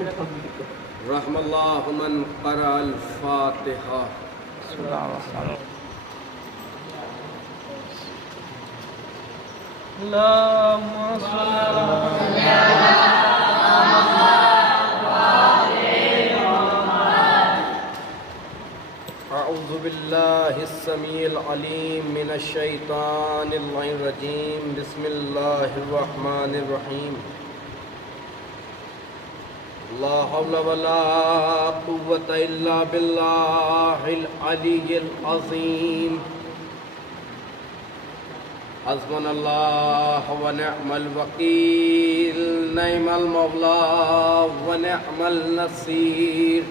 رحم اللہ من قرأ الفاتحہ. اللهم صل اعوذ باللہ السمیع العلیم من الشیطان اللعین الرجیم. بسم اللہ الرحمن الرحیم. لا حول ولا قوة الا باللہ العلی العظیم. حسبنا اللہ ونعم الوکیل. نعم المولا ونعم النصیر.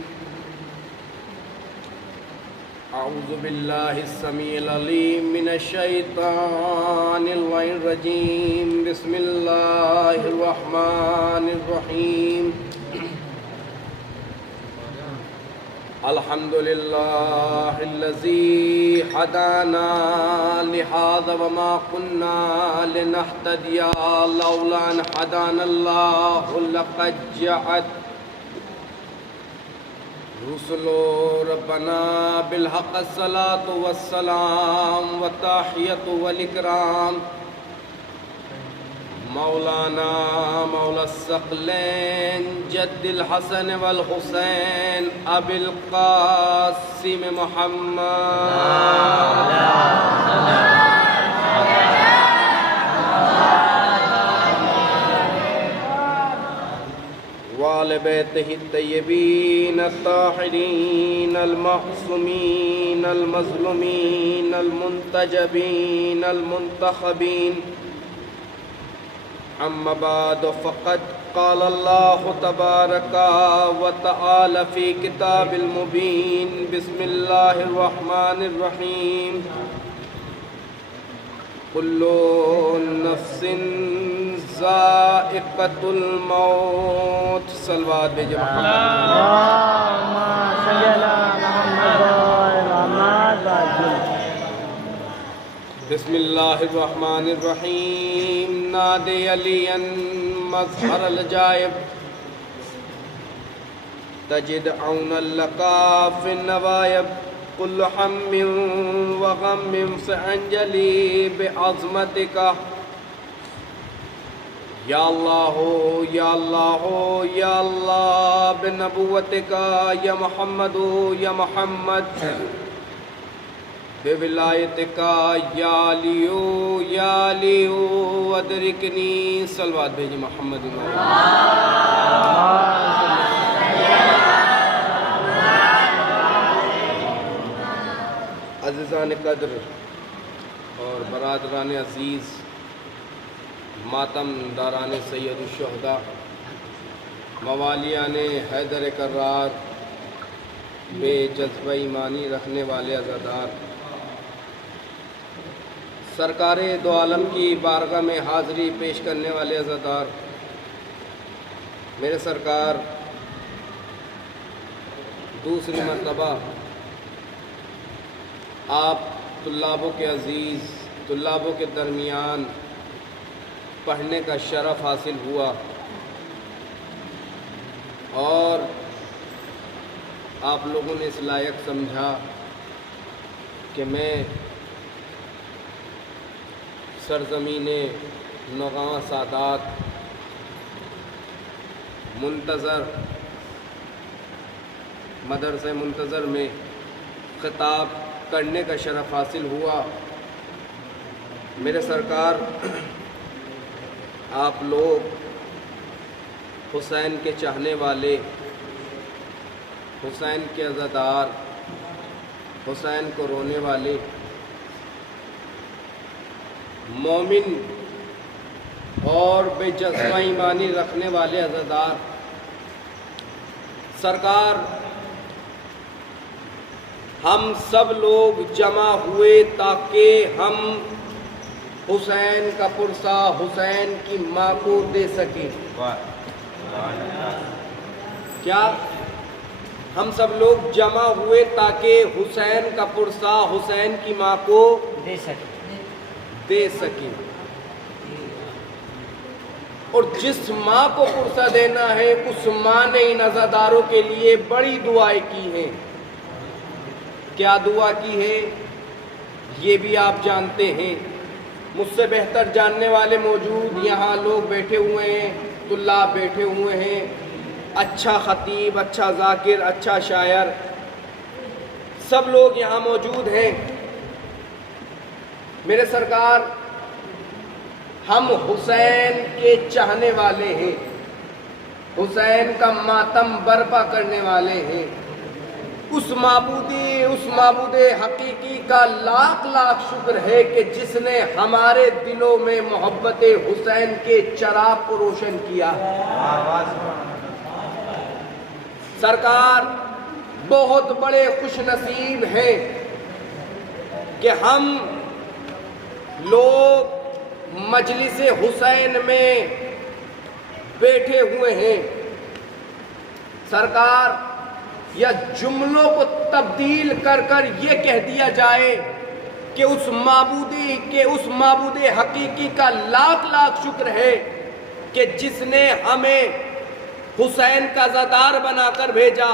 اعوذ باللہ السمیع العلیم من الشیطان اللعین الرجیم. بسم اللہ الرحمن الرحیم. الحمد للہ الذی ہدانا لہذا وما كنا لنہتدی لولا ان ہدانا اللہ. لقد جاءت رسل ربنا بالحق الصلاة والسلام والتحیۃ والاکرام. مولانا مولا الثقلین جد الحسن والحسین ابی القاسم محمد وآل بیتہ الطیبین الطاہرین المعصومین المظلومین المنتجبین المنتخبین. اما بعد فقد قال اللہ تبارک و تعالی فی کتاب المبین. بسم اللہ الرحمن الرحیم. کل نفس ذائقۃ الموت. صلوات بھیجو بسم اللہ الرحمن الرحیم. نادی علی مظہر الجائب تجد عونا لقا فی النوائب. کل ہم وغم فانجلی بعظمتک. یا اللہ یا اللہ یا اللہ بنبوتک. یا محمد یا محمد بولایتک. یا علیو یا علیو ادرکنی. صلوات بھیجی محمد. عزیزان قدر اور برادران عزیز، ماتم داران سید الشہداء، موالیان حیدر کرار، بے جذبہ ایمانی رکھنے والے عزادار، سرکار دو عالم کی بارگاہ میں حاضری پیش کرنے والے عزادار، میرے سرکار دوسری مرتبہ آپ طلابوں کے عزیز، طلابوں کے درمیان پڑھنے کا شرف حاصل ہوا اور آپ لوگوں نے اس لائق سمجھا کہ میں سرزمین نوگاں سادات منتظر مدرسہ منتظر میں خطاب کرنے کا شرف حاصل ہوا. میرے سرکار آپ لوگ حسین کے چاہنے والے، حسین کے عزادار، حسین کو رونے والے، مومن اور بے جذبہ ایمانی رکھنے والے عزادار، سرکار ہم سب لوگ جمع ہوئے تاکہ ہم حسین کا پرسہ حسین کی ماں کو دے سکیں. کیا ہم سب لوگ جمع ہوئے تاکہ حسین کا پرسہ حسین کی ماں کو دے سکیں. اور جس ماں کو پرسہ دینا ہے اس ماں نے ان عزاداروں کے لیے بڑی دعائیں کی ہیں۔ کیا دعا کی ہے یہ بھی آپ جانتے ہیں، مجھ سے بہتر جاننے والے موجود یہاں لوگ بیٹھے ہوئے ہیں، طلاب بیٹھے ہوئے ہیں، اچھا خطیب، اچھا ذاکر، اچھا شاعر، سب لوگ یہاں موجود ہیں۔ میرے سرکار، ہم حسین کے چاہنے والے ہیں، حسین کا ماتم برپا کرنے والے ہیں۔ اس معبود حقیقی کا لاکھ لاکھ شکر ہے کہ جس نے ہمارے دلوں میں محبت حسین کے چراغ کو روشن کیا۔ سرکار بہت بڑے خوش نصیب ہیں کہ ہم لوگ مجلس حسین میں بیٹھے ہوئے ہیں۔ سرکار، یا جملوں کو تبدیل کر کر یہ کہہ دیا جائے کہ اس معبود حقیقی کا لاکھ لاکھ شکر ہے کہ جس نے ہمیں حسین کا عزادار بنا کر بھیجا،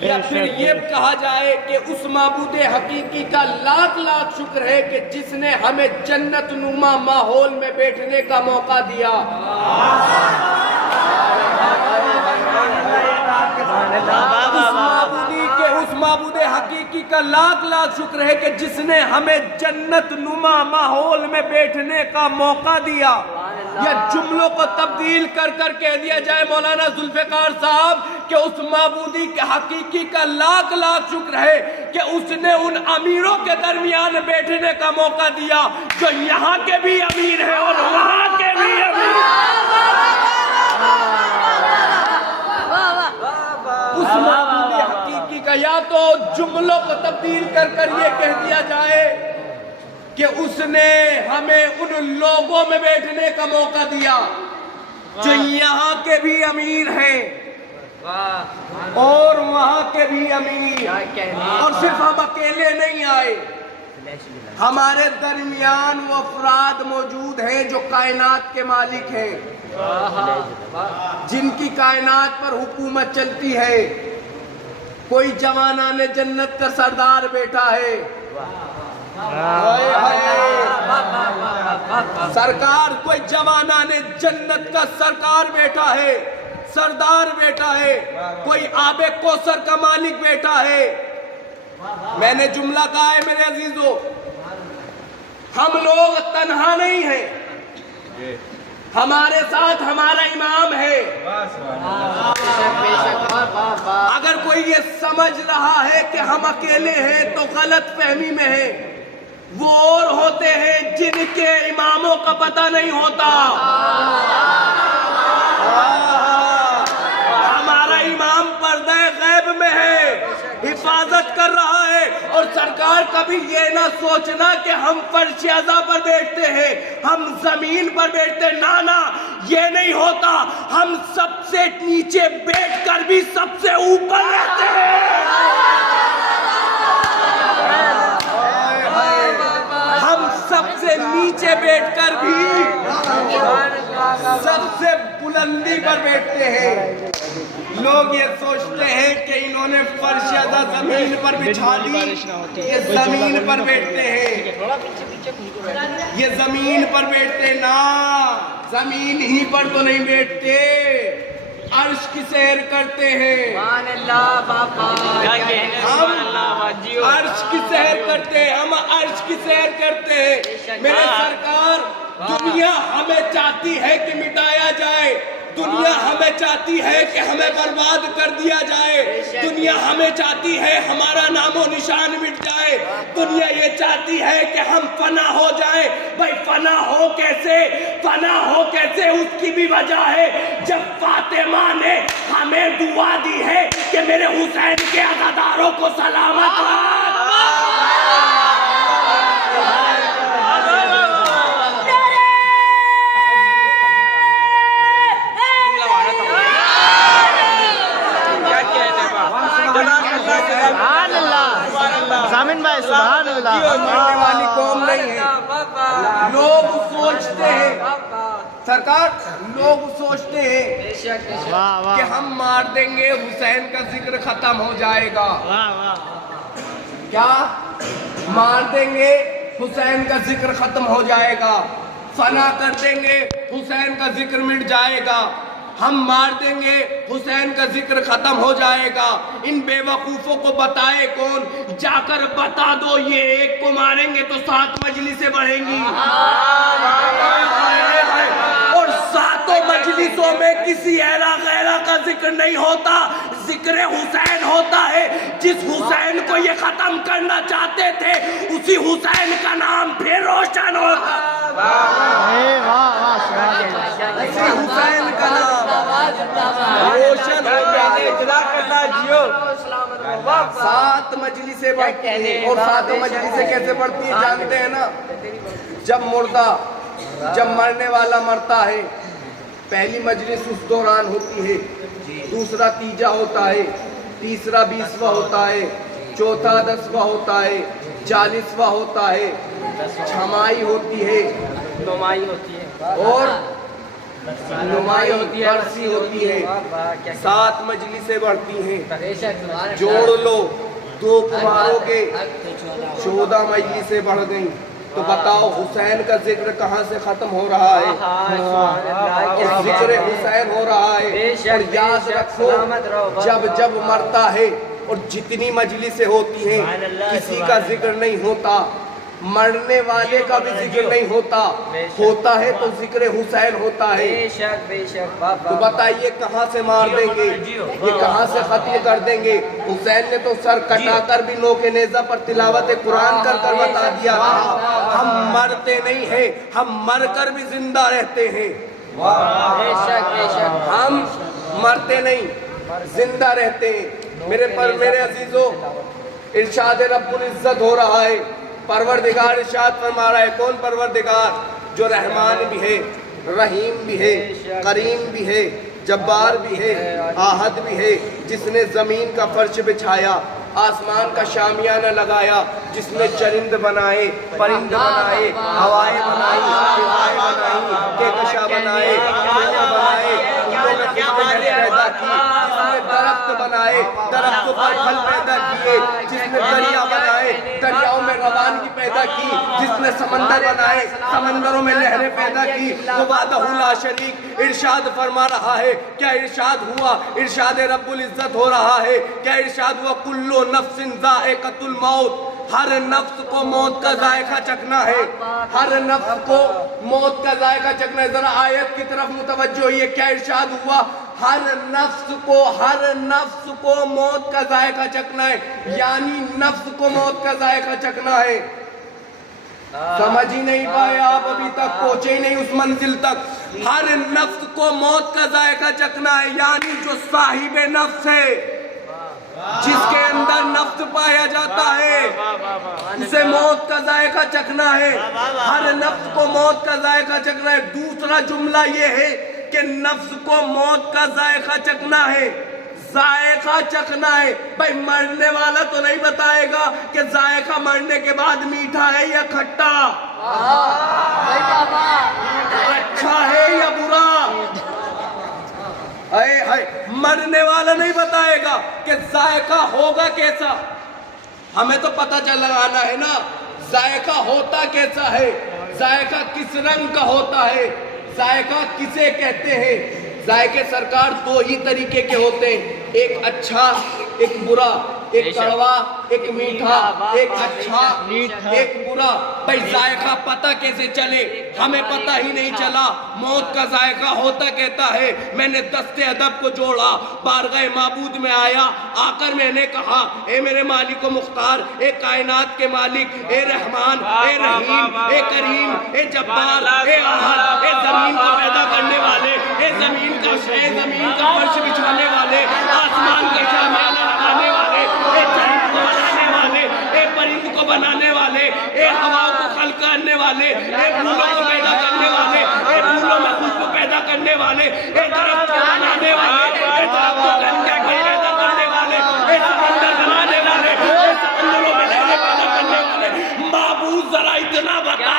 یا پھر یہ کہا جائے کہ اس معبود حقیقی کا لاکھ لاکھ شکر ہے کہ جس نے ہمیں جنت نما ماحول میں بیٹھنے کا موقع دیا۔ اس معبود حقیقی کا لاکھ لاکھ شکر ہے کہ جس نے ہمیں جنت نما ماحول میں بیٹھنے کا موقع دیا۔ یا جملوں کو تبدیل کر کر کہہ دیا جائے مولانا ذوالفقار صاحب کہ اس معبودی کے حقیقی کا لاکھ لاکھ شکر ہے کہ اس نے ان امیروں کے درمیان بیٹھنے کا موقع دیا جو یہاں کے بھی امیر ہیں اور وہاں کے بھی امیر ہیں۔ اس معبود حقیقی کا یا تو جملوں کو تبدیل کر کر یہ کہہ دیا جائے کہ اس نے ہمیں ان لوگوں میں بیٹھنے کا موقع دیا جو یہاں کے بھی امیر ہیں اور وہاں کے بھی امیر، اور صرف ہم اکیلے نہیں آئے، ہمارے درمیان وہ افراد موجود ہیں جو کائنات کے مالک ہیں، جن کی کائنات پر حکومت چلتی ہے۔ کوئی جوانان جنت کا سردار بیٹھا ہے، سرکار کوئی جوانان جنت کا سرکار بیٹھا ہے، سردار بیٹھا ہے، کوئی آب کوثر کا مالک بیٹھا ہے۔ میں نے جملہ کہا ہے میرے عزیزو، ہم لوگ تنہا نہیں ہیں، ہمارے ساتھ ہمارا امام ہے۔ اگر کوئی یہ سمجھ رہا ہے کہ ہم اکیلے ہیں تو غلط فہمی میں ہے، وہ اور ہوتے ہیں جن کے اماموں کا پتہ نہیں ہوتا۔ ہمارا امام پردہ غیب میں ہے، حفاظت کر رہا ہے، اور سرکار کبھی یہ نہ سوچنا کہ ہم فرش اعضا پر بیٹھتے ہیں، ہم زمین پر بیٹھتے، نانا یہ نہیں ہوتا، ہم سب سے نیچے بیٹھ کر بھی سب سے اوپر رہتے ہیں۔ ہم سب سے نیچے بیٹھ کر بھی سب سے بلندی پر بیٹھتے ہیں۔ لوگ یہ سوچتے ہیں کہ انہوں نے فرش اعضا زمین پر بچھا دی، یہ زمین پر بیٹھتے ہیں، یہ زمین پر بیٹھتے، نا زمین ہی پر تو نہیں بیٹھتے، عرش کی سیر کرتے ہیں۔ ہم عرش کی سیر کرتے ہیں، ہم عرش کی سیر کرتے ہیں۔ میرے سرکار، دنیا ہمیں چاہتی ہے کہ مٹایا جائے، دنیا ہمیں چاہتی ہے کہ ہمیں برباد کر دیا جائے، دنیا ہمیں چاہتی ہے ہمارا نام و نشان مٹ جائے، دنیا یہ چاہتی ہے کہ ہم فنا ہو جائیں۔ بھائی فنا ہو کیسے؟ فنا ہو کیسے؟ اس کی بھی وجہ ہے، جب فاطمہ نے ہمیں دعا دی ہے کہ میرے حسین کے عزاداروں کو سلامت رکھ۔ زامن بھائی سبحان اللہ، والی قوم نہیں ہے۔ لوگ سوچتے ہیں سرکار لوگ سوچتے ہیں واہ کہ واہ ہم مار دیں گے حسین کا ذکر ختم ہو جائے گا. واہ واہ کیا مار دیں گے حسین کا ذکر ختم ہو جائے گا, فنا کر دیں گے حسین کا ذکر مٹ جائے گا, ہم مار دیں گے حسین کا ذکر ختم ہو جائے گا. ان بے وقوفوں کو بتائے کون, جا کر بتا دو یہ ایک کو ماریں گے تو 7 مجلسیں بڑھیں گی, اور 7 مجلسوں میں کسی ایرا غیرہ کا ذکر نہیں ہوتا, ذکر حسین ہوتا ہے. جس حسین کو یہ ختم کرنا چاہتے تھے اسی حسین کا نام پھر روشن ہوتا, اسی حسین کا نام روشن ہوتا ہے. 7 مجلسیں بڑھتی ہیں, اور 7 مجلسیں کیسے بڑھتی ہیں جانتے ہیں نا, جب مرنے والا مرتا ہے پہلی مجلس اس دوران ہوتی ہے, دوسرا تیجا ہوتا ہے, تیسرا 20واں ہوتا ہے, چوتھا 10واں ہوتا ہے, 40واں ہوتا ہے, چھمائی ہوتی ہے, اور نمائی ہوتی ہے, برسی ہوتی ہے. 7 مجلسیں بڑھتی ہیں, جوڑ لو 2 کو مارو گے 14 مجلسیں بڑھ گئیں. تو بتاؤ حسین کا ذکر کہاں سے ختم ہو رہا ہے, اور ذکر حسین ہو رہا ہے. اور یاد رکھو جب مرتا ہے اور جتنی مجلسیں ہوتی ہیں کسی کا ذکر نہیں ہوتا, مرنے والے کا بھی ذکر نہیں ہوتا ہے تو ذکر حسین ہوتا ہے. تو بتائیے کہاں سے مار دیں گے, یہ کہاں سے ختم کر دیں گے. حسین نے تو سر کٹا کر بھی نوک نیزہ پر تلاوت قرآن کر بتا دیا تھا, ہم مرتے نہیں ہیں, ہم مر کر بھی زندہ رہتے ہیں. ہم مرتے نہیں, زندہ رہتے ہیں. میرے عزیزو, ارشاد رب العزت ہو رہا ہے, پروردگار ارشاد فرما رہا ہے. کون پروردگار؟ جو رحمان بھی ہے, رحیم بھی ہے, کریم بھی ہے, جبار بھی ہے, آحد بھی ہے. جس نے زمین کا فرش بچھایا, آسمان کا شامیانہ لگایا, جس نے چرند بنائے, پرند بنائے, ہوائیں بنائی, فضائیں بنائی, کہکشاں بنائے, پیدا کی, جس نے درخت بنائے, درختوں پر پھل پیدا کیے, جس نے دریا بنائے, دریاؤں میں روانگی پیدا کی, جس نے سمندر بنائے, سمندروں میں لہریں پیدا کی. وہ وحدہ لا شریک ارشاد فرما رہا ہے. کیا ارشاد ہوا؟ ارشاد رب العزت ہو رہا ہے. کیا ارشاد ہوا؟ کلو نفس ذائقۃ الموت, ہر نفس کو موت کا ذائقہ چکھنا ہے, ہر نفس کو موت کا ذائقہ چکھنا ہے. ذرا آیت کی طرف متوجہ ہوئیے. کیا ارشاد ہوا؟ ہر نفس کو موت کا ذائقہ چکھنا ہے, یعنی نفس کو موت کا ذائقہ چکھنا ہے. سمجھ ہی نہیں پائے آپ, ابھی تک پہنچے ہی نہیں اس منزل تک. ہر نفس کو موت کا ذائقہ چکھنا ہے, یعنی جو صاحب نفس ہے, جس کے اندر نفس پایا جاتا ہے, اسے موت کا ذائقہ چکھنا ہے. ہر نفس کو موت کا ذائقہ چکھنا ہے. دوسرا جملہ یہ ہے کہ نفس کو موت کا ذائقہ چکھنا ہے, ذائقہ چکھنا ہے. بھائی مرنے والا تو نہیں بتائے گا کہ ذائقہ مرنے کے بعد میٹھا ہے یا کھٹا, اچھا ہے یا برا. مرنے والا نہیں بتائے گا کہ ذائقہ ہوگا کیسا. ہمیں تو پتہ چل لگانا ہے نا ذائقہ ہوتا کیسا ہے, ذائقہ کس رنگ کا ہوتا ہے, ذائقہ کسے کہتے ہیں. ذائقے سرکار 2 ہی طریقے کے ہوتے ہیں, ایک اچھا ایک برا, ایک کڑوا ایک میٹھا, ایک اچھا ایک برا. بھائی ذائقہ پتہ کیسے چلے؟ ہمیں پتہ ہی نہیں چلا. موت کا ذائقہ ہوتا کہتا ہے. میں نے دست ادب کو جوڑا, بارگاہ معبود میں آیا, آ کر میں نے کہا اے میرے مالک و مختار, اے کائنات کے مالک, اے رحمان, اے رحیم, اے کریم, اے جبار, اے احد, اے زمین کو پیدا کرنے والے, اے زمین کا فرش بچھانے والے, آسمان کا شامیانہ لگانے والے, اے چرند کو بنانے والے, اے پرند کو بنانے والے, اے ہوا کو خلق کرنے والے, اے پھولوں کو پیدا کرنے والے, اے پھولوں میں خوشبو پیدا کرنے والے, اے درخت کو بنانے والے, اے درخت کو پیدا کرنے والے, اے سمندر بنانے والے, اے سمندروں میں لہریں پیدا کرنے والے. معبود ذرا اتنا بتا,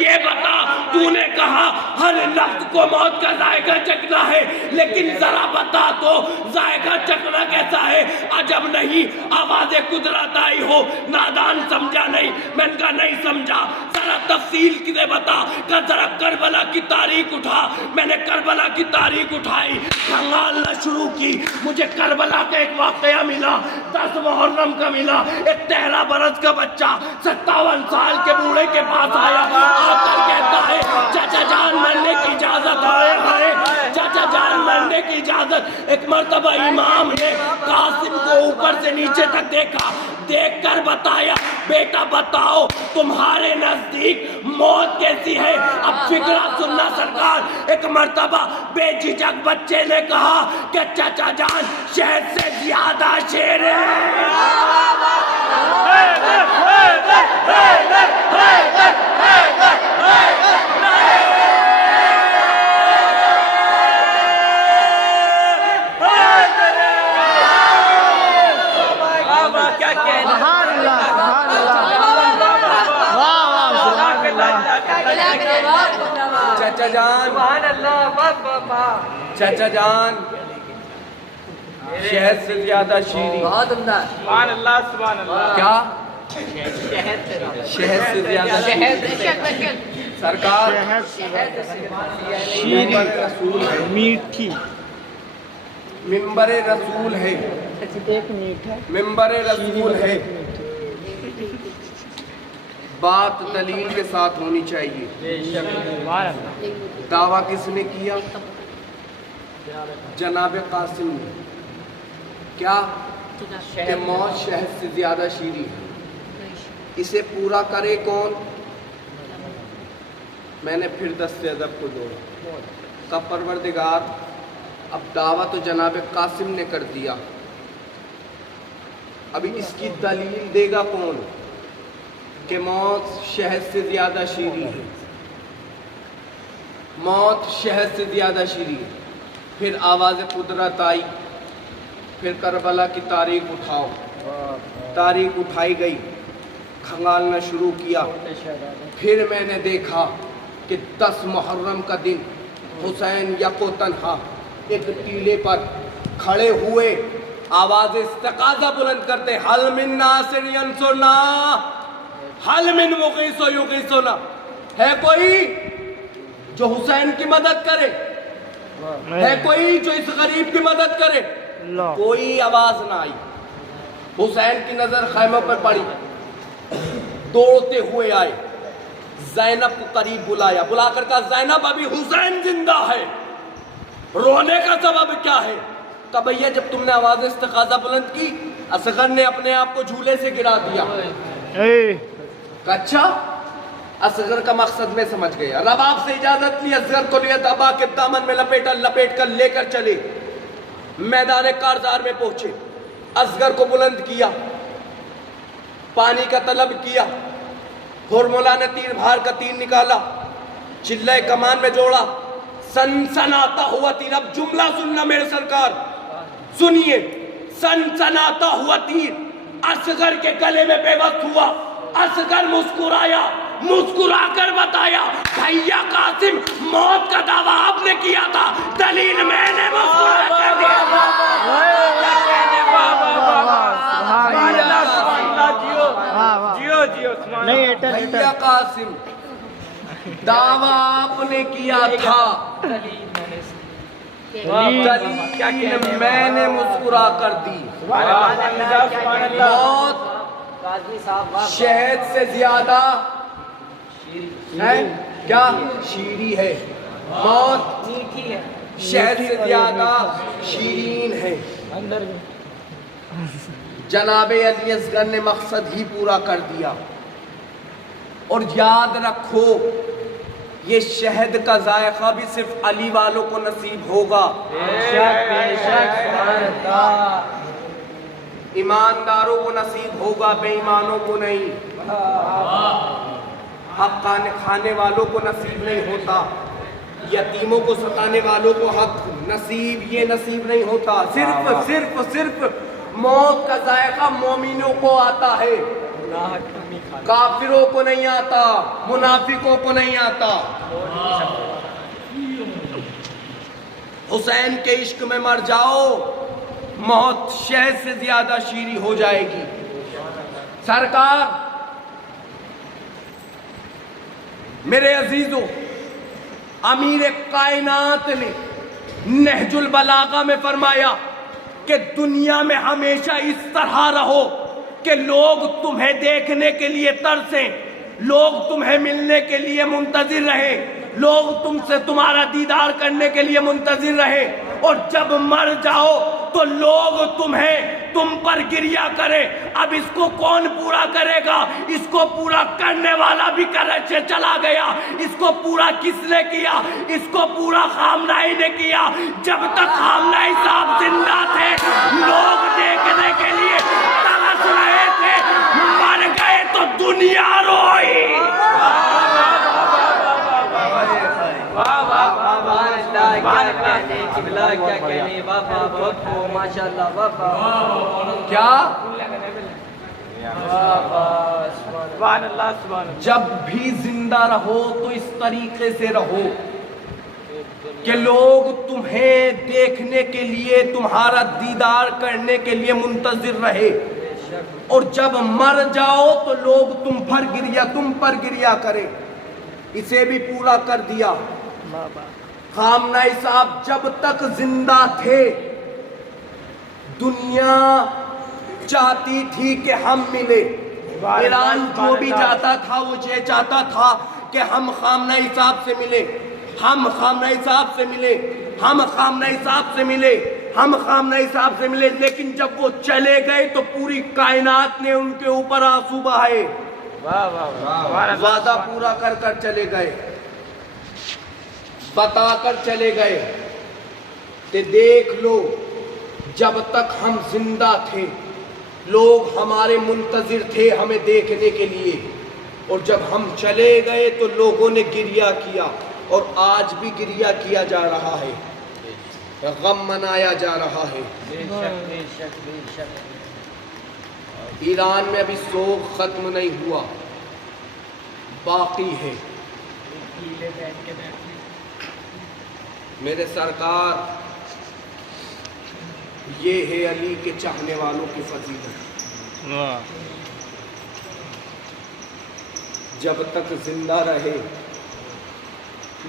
یہ بتا, تو نے کہا ہر اہل نفس کو موت کا ذائقہ چکھنا ہے، لیکن ذرا بتا تو ذائقہ چکھنا کیسا ہے؟ عجب نہیں آواز قدرت آئی ہو، نادان سمجھا نہیں، میں نے کہا نہیں سمجھا، ذرا تفصیل کسے بتا، کہ ذرا کربلا کی تاریخ اٹھا۔ میں نے کربلا کی تاریخ اٹھائی، کھنگالنا شروع کی، مجھے کربلا کا ایک واقعہ ملا، 10 محرم کا ملا۔ ایک 13 برس کا بچہ 57 سال کے بوڑھے کے پاس آیا، آ کر کہتا ہے چاچا جان مرنے کی اجازت ہے، چاچا جان مرنے کی اجازت۔ ایک مرتبہ امام نے قاسم کو اوپر سے نیچے تک دیکھا، دیکھ کر بتایا بیٹا بتاؤ تمہارے نزدیک موت کیسی ہے؟ اب فکرہ سننا سرکار۔ ایک مرتبہ بے جھجک بچے نے کہا کہ چاچا جان شہد سے زیادہ شیر ہے۔ چاچا جان، چاچا جان شہد سے زیادہ شیریں، سبحان اللہ سبحان اللہ، کیا شہد سے زیادہ سرکار ممبر رسول ہے، میٹھی ممبر رسول ہے، ممبر رسول ہے، بات دلیل کے ساتھ ہونی چاہیے۔ دعویٰ کس نے کیا؟ جناب قاسم نے، کیا کہ موت شہد سے زیادہ شیریں ہے۔ اسے پورا کرے کون؟ میں نے پھر دست ادب کو جوڑا، کا پروردگار اب دعویٰ تو جناب قاسم نے کر دیا، ابھی اس کی دلیل دے گا کون کہ موت شہد سے زیادہ شیریں ہے، موت شہد سے زیادہ شیریں ہے۔ پھر آواز قدرت آئی، پھر کربلا کی تاریخ اٹھاؤ، تاریخ اٹھائی گئی، کھنگالنا شروع کیا۔ پھر میں نے دیکھا کہ 10 محرم کا دن حسین یکو تنہا ایک ٹیلے پر کھڑے ہوئے، آواز استغاثہ بلند کرتے، حل من ناصر ینصرنا، حل من مغیث یغیثنا، ہے کوئی جو حسین کی مدد کرے؟ ہے کوئی جو اس غریب کی مدد کرے؟ کوئی آواز نہ آئی۔ حسین کی نظر خیموں پر پڑی، دوڑتے ہوئے آئے، زینب کو قریب بلایا، بلا کر کہا زینب ابھی حسین زندہ ہے، رونے کا سبب کیا ہے؟ کہا بھیا جب تم نے آواز استغاثہ بلند کی اصغر نے اپنے آپ کو جھولے سے گرا دیا۔ کہا اچھا، اصغر کا مقصد میں سمجھ گیا، رب آپ سے اجازت لی، اصغر کو لیا ابا کے دامن میں لپیٹ کر لے کر چلے، میدان کارزار میں پہنچے، اصغر کو بلند کیا، پانی کا طلب کیا، ہرملا نے تیر بھار کا تیر نکالا، چلے کمان میں جوڑا، سنسناتا ہوا تیر۔ اب جملہ سننا میرے سرکار، سنیے، سنسناتا ہوا تیر اصغر کے گلے میں بے وقت ہوا، اصغر مسکرایا، مسکرا کر بتایا بھیا قاسم موت کا دعویٰ آپ نے کیا تھا، دلیل میں نے مسکرا کر دیا۔ بھیا قاسم دعویٰ آپ نے کیا تھا، دلیل میں نے مسکرا کر دی۔ موت شہد سے زیادہ ہے کیا؟ شیریں ہے، موت شہد سے زیادہ شیرین ہے۔ جناب علی اصغر نے مقصد ہی پورا کر دیا، اور یاد رکھو یہ شہد کا ذائقہ بھی صرف علی والوں کو نصیب ہوگا، ایمانداروں کو نصیب ہوگا، بے ایمانوں کو نہیں، حق کھانے والوں کو نصیب نہیں ہوتا، یتیموں کو ستانے والوں کو حق نصیب یہ نصیب نہیں ہوتا۔ صرف موت کا ذائقہ مومنوں کو آتا ہے، کافروں کو نہیں آتا، منافقوں کو نہیں آتا۔ حسین کے عشق میں مر جاؤ، موت شہد سے زیادہ شیریں ہو جائے گی۔ سرکار میرے عزیزو، امیر کائنات نے نہج البلاغہ میں فرمایا کہ دنیا میں ہمیشہ اس طرح رہو کہ لوگ تمہیں دیکھنے کے لیے ترسیں، لوگ تمہیں ملنے کے لیے منتظر رہے، لوگ تم سے تمہارا دیدار کرنے کے لیے منتظر رہے، اور جب مر جاؤ تو لوگ تم پر گریہ کرے۔ اب اس کو کون پورا کرے گا؟ اس کو پورا کرنے والا بھی کرچے چلا گیا۔ اس کو پورا کس نے کیا؟ اس کو پورا خامنہئی نے کیا۔ جب تک خامنہئی صاحب زندہ تھے لوگ دیکھنے کے لیے ترس رہے تھے، مر گئے تو دنیا روئی۔ کیا جب بھی زندہ رہو تو اس طریقے سے رہو کہ لوگ تمہیں دیکھنے کے لیے، تمہارا دیدار کرنے کے لیے منتظر رہے، اور جب مر جاؤ تو لوگ تم پر گریہ کرے۔ اسے بھی پورا کر دیا۔ خامنہئی صاحب جب تک زندہ تھے دنیا چاہتی تھی کہ ہم ملے۔ ایران جو بھی جاتا تھا وہ یہ چاہتا تھا کہ ہم خامنہئی صاحب سے ملے، ہم خامنہئی صاحب سے ملے، ہم خامنہئی صاحب سے ملے، ہم خامنہئی صاحب سے ملے۔ لیکن جب وہ چلے گئے تو پوری کائنات نے ان کے اوپر آنسو بہائے۔ وعدہ پورا کر کر چلے گئے، بتا کر چلے گئے کہ دیکھ لو جب تک ہم زندہ تھے لوگ ہمارے منتظر تھے ہمیں دیکھنے کے لیے، اور جب ہم چلے گئے تو لوگوں نے گریہ کیا، اور آج بھی گریہ کیا جا رہا ہے، غم منایا جا رہا ہے۔ ایران میں ابھی سوگ ختم نہیں ہوا، باقی ہے۔ میرے سرکار، یہ ہے علی کے چاہنے والوں کی فضیلت۔ جب تک زندہ رہے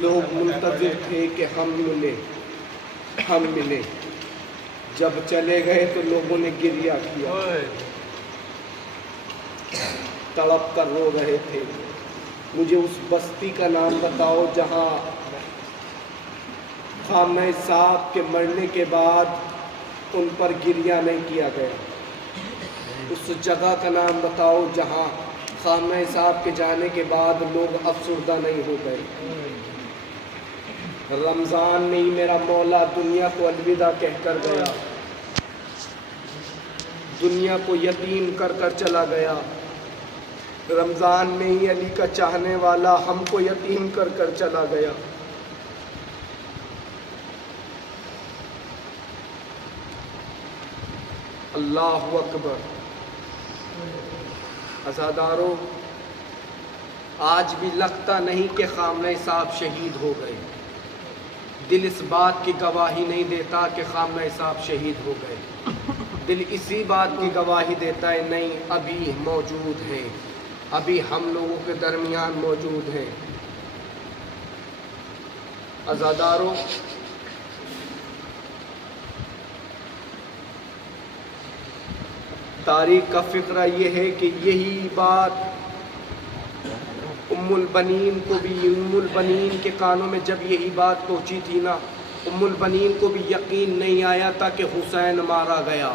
لوگ منتظر تھے کہ ہم ملے، جب چلے گئے تو لوگوں نے گریہ کیا، تڑپ کر رو رہے تھے۔ مجھے اس بستی کا نام بتاؤ جہاں خامنہئی صاحب کے مرنے کے بعد ان پر گریہ نہیں کیا گیا۔ اس جگہ کا نام بتاؤ جہاں خامنہئی صاحب کے جانے کے بعد لوگ افسردہ نہیں ہو گئے۔ رمضان میں ہی میرا مولا دنیا کو الوداع کہہ کر گیا، دنیا کو یتیم کر کر چلا گیا۔ رمضان میں ہی علی کا چاہنے والا ہم کو یتیم کر کر چلا گیا۔ اللہ اکبر۔ عزادارو، آج بھی لگتا نہیں کہ خامنہئی صاحب شہید ہو گئے، دل اس بات کی گواہی نہیں دیتا کہ خامنہئی صاحب شہید ہو گئے، دل اسی بات کی گواہی دیتا ہے نہیں ابھی موجود ہیں، ابھی ہم لوگوں کے درمیان موجود ہیں۔ عزادارو، تاریخ کا فقرہ یہ ہے کہ یہی بات ام البنین کو بھی، ام البنین کے کانوں میں جب یہی بات پہنچی تھی نا، ام البنین کو بھی یقین نہیں آیا تھا کہ حسین مارا گیا۔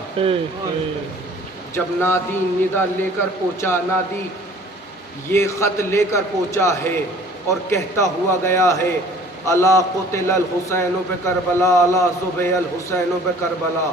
جب نادی ندا لے کر پہنچا، نادی یہ خط لے کر پہنچا ہے اور کہتا ہوا گیا ہے الا قتل الحسین بکربلا، الا ذبح الحسین بکربلا،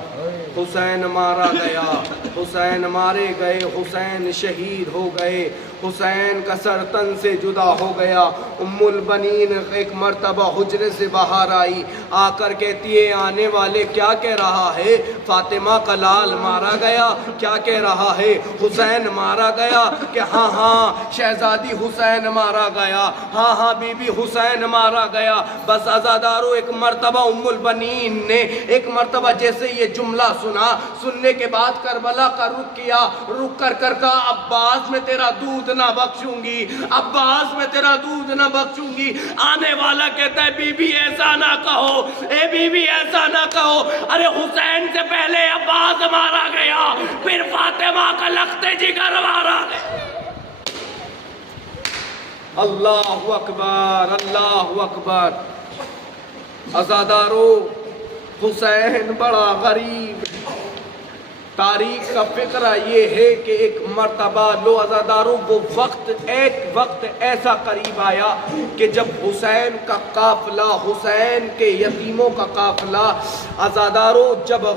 حسین مارا گیا، حسین مارے گئے، حسین شہید ہو گئے، حسین کا سر تن سے جدا ہو گیا۔ ام البنین ایک مرتبہ حجرے سے باہر آئی، آ کر کہتی ہے آنے والے کیا کہہ رہا ہے؟ فاطمہ کا لال مارا گیا، کیا کہہ رہا ہے؟ حسین مارا گیا؟ کہ ہاں ہاں شہزادی حسین مارا گیا، ہاں ہاں بی بی حسین مارا گیا۔ بس عزادارو ایک مرتبہ ام البنین نے ایک مرتبہ جیسے یہ جملہ سنا، سننے کے بعد کربلا کا رخ کیا، رخ کر کہا عباس میں تیرا دودھ نہ بخشوں گی، عباس میں تیرا دودھ نہ بخشوں گی۔ آنے والا کہتا ہے بی بی ایسا نہ کہو، اے بی بی ایسا نہ کہو، ارے حسین سے پہلے عباس مارا گیا، پھر فاطمہ کا لخت جگر مارا گیا۔ اللہ اکبر، اللہ اکبر۔ عزادارو حسین بڑا غریب، تاریخ کا فقرہ یہ ہے کہ ایک مرتبہ لو عزادارو وہ ایک وقت ایسا قریب آیا کہ جب حسین کا قافلہ، حسین کے یتیموں کا قافلہ عزادارو جب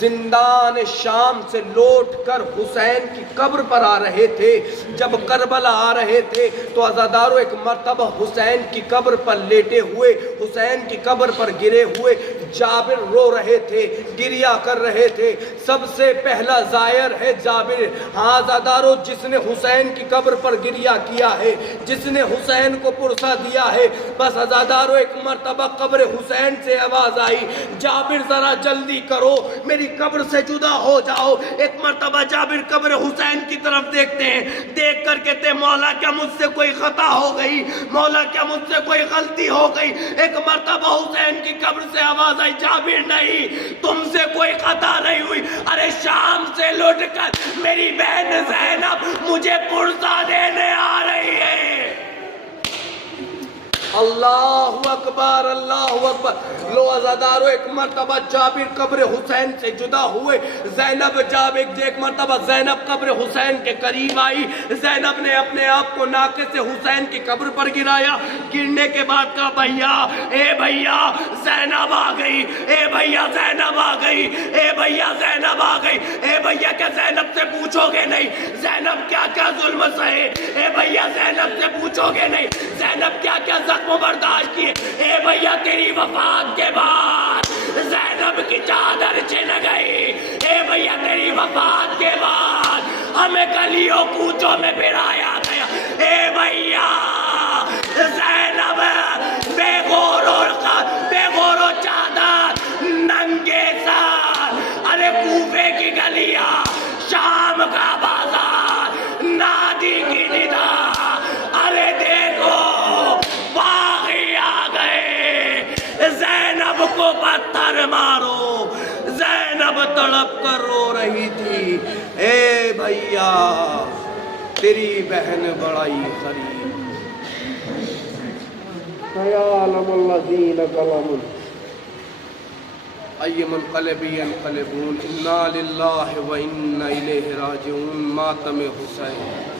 زندان شام سے لوٹ کر حسین کی قبر پر آ رہے تھے، جب کربلا آ رہے تھے تو عزادارو ایک مرتبہ حسین کی قبر پر لیٹے ہوئے، حسین کی قبر پر گرے ہوئے جابر رو رہے تھے، گریہ کر رہے تھے۔ سب سے پہلا زائر ہے جابر، ہاں عزادارو جس نے حسین کی قبر پر گریہ کیا ہے، جس نے حسین کو پرسہ دیا ہے۔ بس عزادارو ایک مرتبہ قبر حسین سے آواز آئی، جابر ذرا جلدی کرو، میری قبر سے جدا ہو جاؤ۔ ایک مرتبہ جابر قبر حسین کی طرف دیکھتے ہیں، دیکھ کر کہتے ہیں مولا کیا مجھ سے کوئی خطا ہو گئی، مولا کیا مجھ سے کوئی غلطی ہو گئی۔ ایک مرتبہ حسین کی قبر سے آواز آئی، جابر نہیں، تم سے کوئی خطا نہیں ہوئی، ارے شام سے لوٹ کر میری بہن زینب مجھے پرسہ دینے آ رہی ہے۔ اللہ اکبر، اللہ اکبر۔ لو عزادارو ایک مرتبہ جابر قبر حسین سے جدا ہوئے، زینب ایک مرتبہ زینب قبر حسین کے قریب آئی، زینب نے اپنے آپ کو ناکے سے حسین کی قبر پر گرایا، گرنے کے بعد کہا بھیا، اے بھیا زینب آ گئی، اے بھیا زینب آ گئی، اے بھیا زینب آ گئی، اے بھیا کیا زینب سے پوچھو گے نہیں زینب کیا کیا ظلم سہے، اے بھیا زینب سے پوچھو گے نہیں زینب کیا کیا زخم برداشت کیے، اے بھیا تیری وفات کے بعد زینب کی چادر چھن گئی، اے بھیا تیری وفات کے بعد ہمیں گلیوں کوچوں میں پھرایا گیا، اے بھیا زینب بے غور و چادر ننگے سر، ارے کوفے کی گلیاں، شام کا بازار، نادی کی ندا، ارے دیکھو باغی آ گئے، زینب کو پتھر مارو، زینب تڑپ کر رو رہی تھی، اے بھیا تیری بہن بڑائی غریب۔ فَيَعْلَمُ الَّذِينَ ظَلَمُوا أَيُّ مُنقَلِبٍ يَنقَلِبُونَ إِنَّا لِلَّهِ وَإِنَّا إِلَيْهِ رَاجِعُونَ۔ ماتم حسین۔